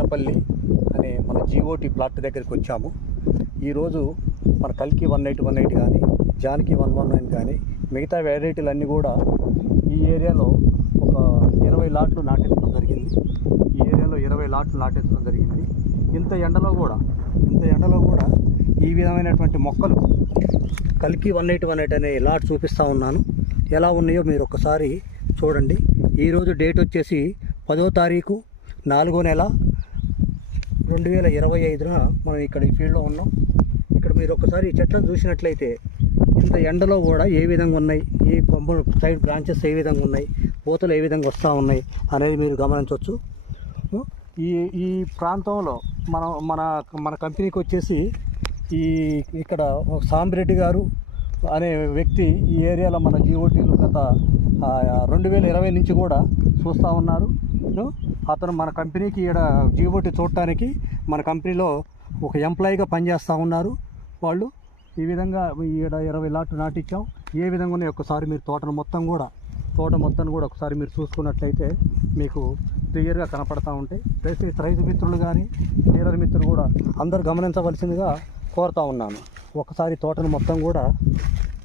మదనపల్లి అనే మన GOT plot దగ్గరికి వచ్చాము. ఈరోజు మన కల్కి వన్ ఎయిట్ వన్ ఎయిట్ కానీ జానకి వన్ వన్ నైన్ కానీ మిగతా వెరైటీలు అన్నీ కూడా ఈ ఏరియాలో ఒక ఇరవై లాట్లు నాటించడం జరిగింది. ఈ ఏరియాలో ఇరవై లాట్లు నాటించడం జరిగింది. ఇంత ఎండలో కూడా ఇంత ఎండలో కూడా ఈ విధమైనటువంటి మొక్కలు కల్కి వన్ ఎయిట్ వన్ ఎయిట్ అనే లాట్ చూపిస్తూ ఉన్నాను. ఎలా ఉన్నాయో మీరు ఒకసారి చూడండి. ఈరోజు డేట్ వచ్చేసి పదో తారీఖు నాలుగో నెల రెండు వేల ఇరవై ఐదున మనం ఇక్కడ ఈ ఫీల్డ్లో ఉన్నాం. ఇక్కడ మీరు ఒకసారి ఈ చెట్లను చూసినట్లయితే ఇంత ఎండలో కూడా ఏ విధంగా ఉన్నాయి? ఈ కొమ్మలు సైడ్ బ్రాంచెస్ ఏ విధంగా ఉన్నాయి? పూతలు ఏ విధంగా వస్తూ ఉన్నాయి అనేది మీరు గమనించవచ్చు. ఈ ఈ ప్రాంతంలో మనం మన మన కంపెనీకి వచ్చేసి ఈ ఇక్కడ ఒక సాంబిరెడ్డి గారు అనే వ్యక్తి ఈ ఏరియాలో మన జీఓటీలు గత రెండు వేల ఇరవై నుంచి కూడా చూస్తూ ఉన్నారు. అతను మన కంపెనీకి ఈడ జీవోటి చూడటానికి మన కంపెనీలో ఒక ఎంప్లాయీగా పనిచేస్తూ ఉన్నారు. వాళ్ళు ఈ విధంగా ఈడ ఇరవై లాట్లు నాటించాం ఏ విధంగా ఉన్నాయో ఒకసారి మీరు తోటను మొత్తం కూడా తోట మొత్తం కూడా ఒకసారి మీరు చూసుకున్నట్లయితే మీకు క్లియర్గా కనపడతా ఉంటాయి. దయచేసి రైతు మిత్రులు కానీ డీలర్ మిత్రులు కూడా అందరు గమనించవలసిందిగా కోరుతా ఉన్నాను. ఒకసారి తోటను మొత్తం కూడా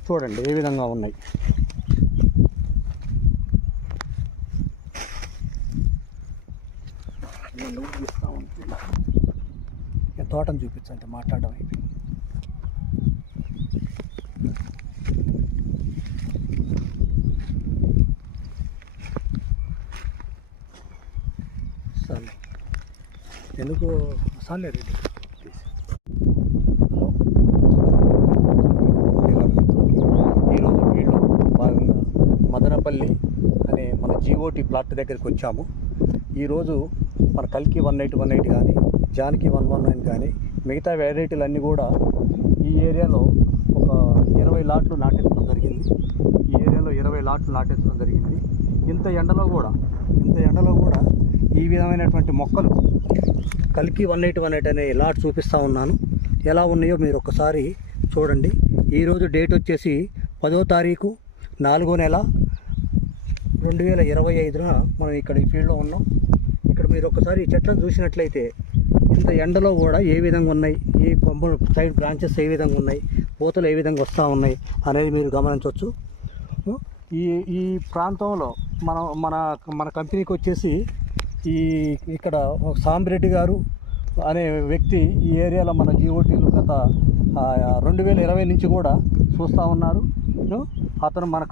చూడండి ఏ విధంగా ఉన్నాయి. నేను తోటను చూపించండి మాట్లాడడం అయిపోయింది. సరే ఎందుకు? సార్లే రెడ్డి హలో? ఈరోజు ఫీల్డ్లో భాగంగా మదనపల్లి అనే మన జీఓటి ప్లాట్ దగ్గరికి వచ్చాము. ఈరోజు మన కల్కి వన్ ఎయిట్ వన్ ఎయిట్ కానీ జానకి వన్ వన్ నైన్ కానీ మిగతా వెరైటీలు అన్నీ కూడా ఈ ఏరియాలో ఒక ఇరవై లాట్లు నాటించడం జరిగింది. ఈ ఏరియాలో ఇరవై లాట్లు నాటించడం జరిగింది. ఇంత ఎండలో కూడా ఇంత ఎండలో కూడా ఈ విధమైనటువంటి మొక్కలు కల్కి వన్ ఎయిట్ వన్ ఎయిట్ అనే లాట్ చూపిస్తూ ఉన్నాను. ఎలా ఉన్నాయో మీరు ఒకసారి చూడండి. ఈరోజు డేట్ వచ్చేసి పదో తారీఖు నాలుగో నెల రెండు వేల ఇరవై ఐదున మనం ఇక్కడ ఈ ఫీల్డ్లో ఉన్నాం. ఇక్కడ మీరు ఒకసారి ఈ చెట్లను చూసినట్లయితే ఇంత ఎండలో కూడా ఏ విధంగా ఉన్నాయి? ఈ కొమ్మలు సైడ్ బ్రాంచెస్ ఏ విధంగా ఉన్నాయి? పూతలు ఏ విధంగా వస్తూ ఉన్నాయి అనేది మీరు గమనించవచ్చు. ఈ ఈ ప్రాంతంలో మనం మన మన కంపెనీకి వచ్చేసి ఈ ఇక్కడ ఒక సాంబిరెడ్డి గారు అనే వ్యక్తి ఈ ఏరియాలో మన జీఓటీలు గత రెండు వేల ఇరవై నుంచి కూడా చూస్తూ ఉన్నారు. అతను మన